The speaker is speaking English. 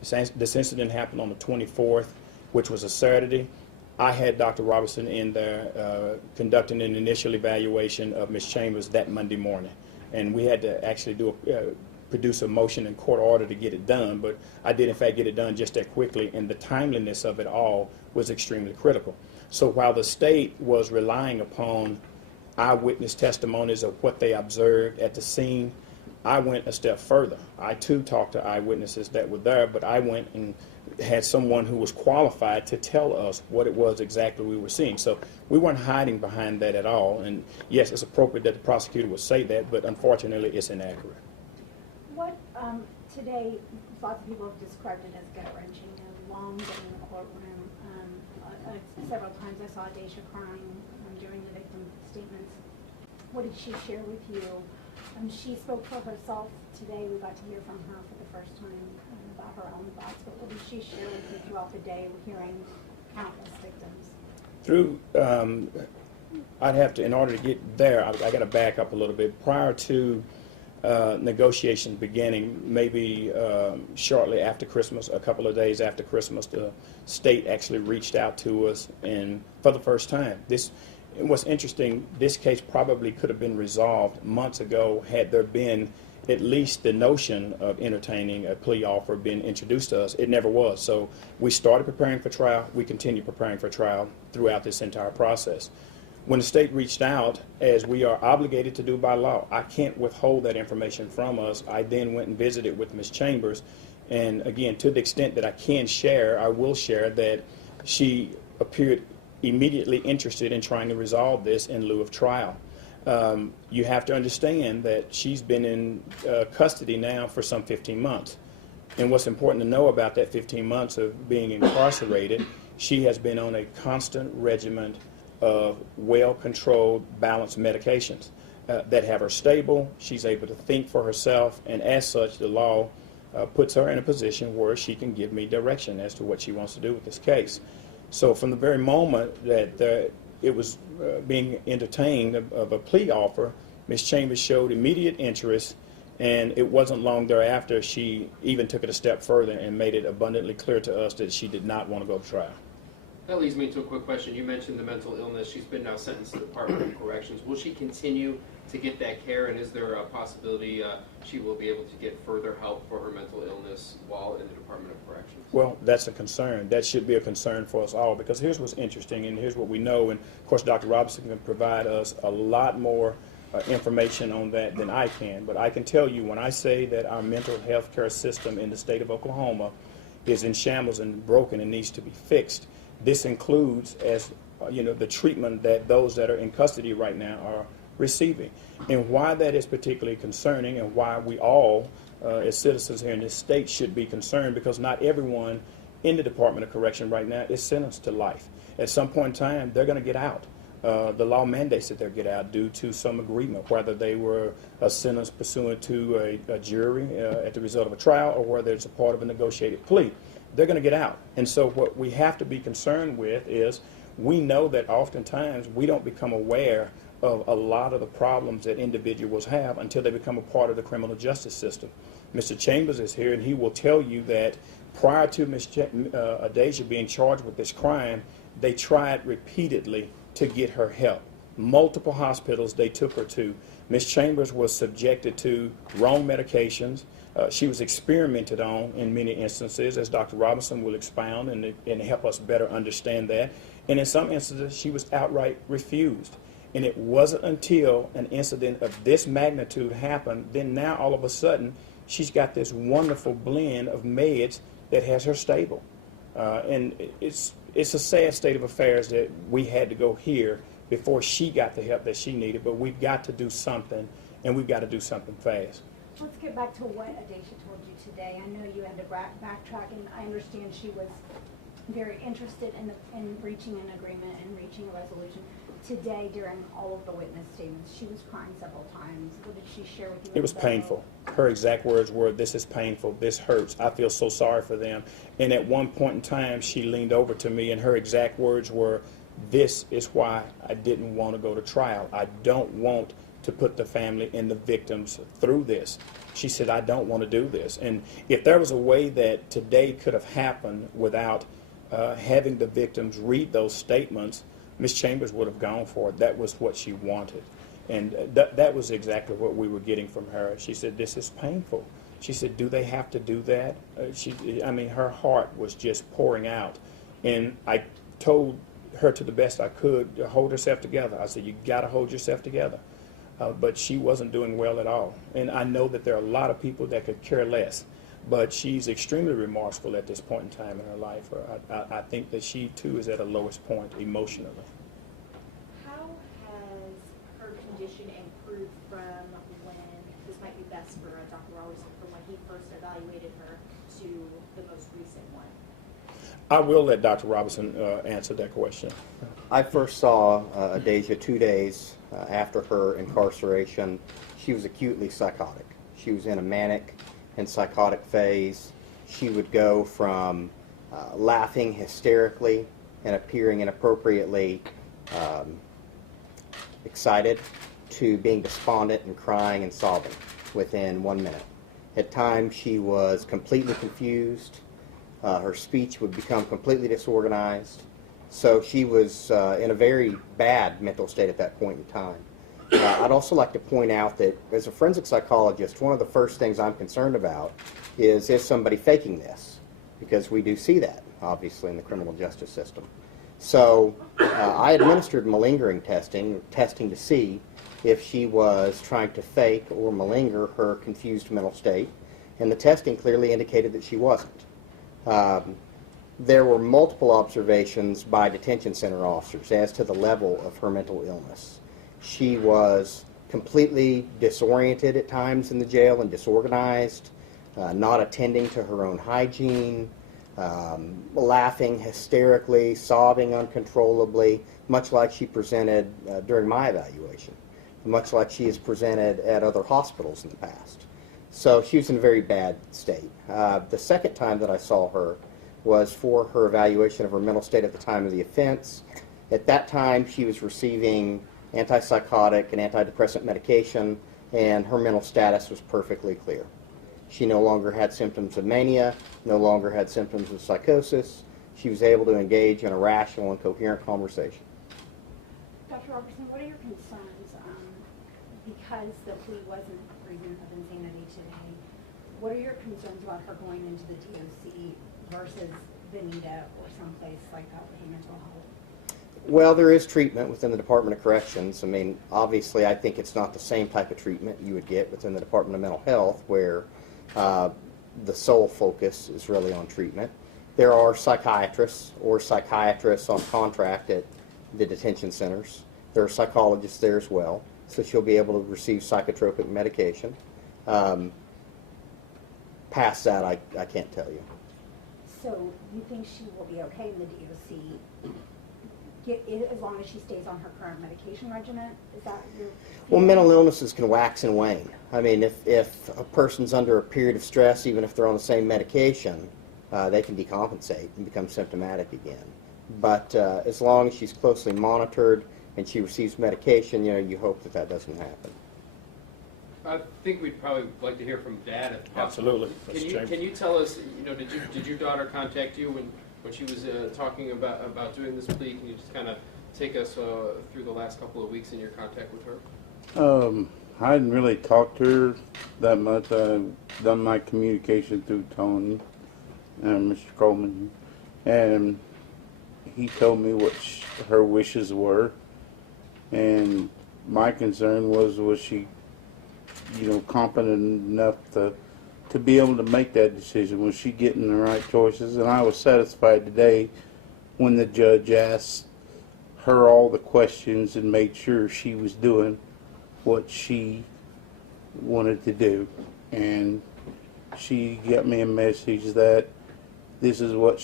This incident happened on the 24th, which was a Saturday. I had Dr. Robertson in there conducting an initial evaluation of Ms. Chambers that Monday morning. And we had to actually produce a motion in court order to get it done, but I did in fact get it done just that quickly, and the timeliness of it all was extremely critical. So while the state was relying upon eyewitness testimonies of what they observed at the scene, I went a step further. I too talked to eyewitnesses that were there, but I went and had someone who was qualified to tell us what it was exactly we were seeing. So we weren't hiding behind that at all. And yes, it's appropriate that the prosecutor would say that, but unfortunately it's inaccurate. What, today, lots of people have described it as gut-wrenching and long day in the courtroom. Several times I saw Adacia crying during the victim statements. What did she share with you? She spoke for herself today. We got to hear from her for the first time about her own thoughts, but what did she share with you throughout the day, hearing countless victims? I'd have to, in order to get there, I got to back up a little bit. Prior to negotiations beginning, maybe shortly after Christmas, a couple of days after Christmas, the state actually reached out to us, and for the first time, what's interesting, this case probably could have been resolved months ago had there been at least the notion of entertaining a plea offer being introduced to us. It never was. So we started preparing for trial. We continue preparing for trial throughout this entire process. When the state reached out, as we are obligated to do by law, I can't withhold that information from us. I then went and visited with Ms. Chambers, and again, to the extent that I can share, I will share that she appeared immediately interested in trying to resolve this in lieu of trial. You have to understand that she's been in custody now for some 15 months. And what's important to know about that 15 months of being incarcerated, she has been on a constant regimen of well-controlled, balanced medications that have her stable. She's able to think for herself, and as such, the law puts her in a position where she can give me direction as to what she wants to do with this case. So from the very moment that it was being entertained of a plea offer, Ms. Chambers showed immediate interest, and it wasn't long thereafter she even took it a step further and made it abundantly clear to us that she did not want to go to trial. That leads me to a quick question. You mentioned the mental illness. She's been now sentenced to the Department of Corrections. Will she continue to get that care, and is there a possibility she will be able to get further help for her mental illness while in the Department of Corrections? Well, that's a concern. That should be a concern for us all, because here's what's interesting, and here's what we know, and of course Dr. Robertson can provide us a lot more information on that than I can, but I can tell you when I say that our mental health care system in the state of Oklahoma is in shambles and broken and needs to be fixed. This includes, as the treatment that those that are in custody right now are receiving. And why that is particularly concerning, and why we all, as citizens here in this state, should be concerned, because not everyone in the Department of Correction right now is sentenced to life. At some point in time, they're going to get out. The law mandates that they get out due to some agreement, whether they were sentenced pursuant to a jury at the result of a trial, or whether it's a part of a negotiated plea. They're going to get out. And so what we have to be concerned with is, we know that oftentimes we don't become aware of a lot of the problems that individuals have until they become a part of the criminal justice system. Mr. Chambers is here, and he will tell you that prior to Ms. Adacia being charged with this crime, they tried repeatedly to get her help. Multiple hospitals they took her to. Ms. Chambers was subjected to wrong medications. She was experimented on in many instances, as Dr. Robinson will expound and help us better understand that. And in some instances, she was outright refused. And it wasn't until an incident of this magnitude happened, then now all of a sudden, she's got this wonderful blend of meds that has her stable. And it's a sad state of affairs that we had to go here before she got the help that she needed, but we've got to do something, and we've got to do something fast. Let's get back to what Adacia told you today. I know you had to backtrack, and I understand she was very interested in reaching an agreement and reaching a resolution. Today, during all of the witness statements, she was crying several times. What did she share with you? It was painful. Her exact words were, "This is painful, this hurts, I feel so sorry for them." And at one point in time, she leaned over to me, and her exact words were, "This is why I didn't want to go to trial. I don't want to put the family and the victims through this. She said, I don't want to do this. And if there was a way that today could have happened without having the victims read those statements, Ms. Chambers would have gone for it. That was what she wanted. And that was exactly what we were getting from her. She said, this is painful. She said, do they have to do that? I mean, her heart was just pouring out. And I told her to the best I could to hold herself together. I said, you got to hold yourself together. But she wasn't doing well at all. And I know that there are a lot of people that could care less. But she's extremely remorseful at this point in time in her life. I think that she, too, is at a lowest point emotionally. How has her condition improved from when, this might be best for Dr. Robertson, from when he first evaluated her to the most recent one? I will let Dr. Robinson answer that question. I first saw Adacia 2 days after her incarceration. She was acutely psychotic. She was in a manic and psychotic phase. She would go from laughing hysterically and appearing inappropriately excited to being despondent and crying and sobbing within 1 minute. At times she was completely confused. Her speech would become completely disorganized. So she was in a very bad mental state at that point in time. I'd also like to point out that as a forensic psychologist, one of the first things I'm concerned about is somebody faking this? Because we do see that, obviously, in the criminal justice system. So I administered malingering testing to see if she was trying to fake or malinger her confused mental state, and the testing clearly indicated that she wasn't. There were multiple observations by detention center officers as to the level of her mental illness. She was completely disoriented at times in the jail and disorganized, not attending to her own hygiene, laughing hysterically, sobbing uncontrollably, much like she presented during my evaluation, much like she has presented at other hospitals in the past. So she was in a very bad state. The second time that I saw her was for her evaluation of her mental state at the time of the offense. At that time, she was receiving antipsychotic and antidepressant medication, and her mental status was perfectly clear. She no longer had symptoms of mania, no longer had symptoms of psychosis. She was able to engage in a rational and coherent conversation. Dr. Robertson, what are your concerns? Because the plea wasn't for reason of insanity today, what are your concerns about her going into the DOC versus Benita or someplace like that with mental health? Well, there is treatment within the Department of Corrections. I mean, obviously, I think it's not the same type of treatment you would get within the Department of Mental Health, where the sole focus is really on treatment. There are psychiatrists or psychiatrists on contract at the detention centers. There are psychologists there as well, so she'll be able to receive psychotropic medication. Past that, I can't tell you. So you think she will be okay in the DOC as long as she stays on her current medication regimen? Is that your Well, mental illnesses can wax and wane. I mean, if a person's under a period of stress, even if they're on the same medication, they can decompensate and become symptomatic again. But as long as she's closely monitored and she receives medication, you hope that that doesn't happen. I think we'd probably like to hear from Dad if possible. Absolutely. Can you tell us, did your daughter contact you when she was talking about doing this plea? Can you just kind of take us through the last couple of weeks in your contact with her? I hadn't really talked to her that much. I've done my communication through Tony and Mr. Coleman, and he told me what her wishes were, and my concern was she competent enough to be able to make that decision? Was she getting the right choices? And I was satisfied today when the judge asked her all the questions and made sure she was doing what she wanted to do. And she got me a message that this is what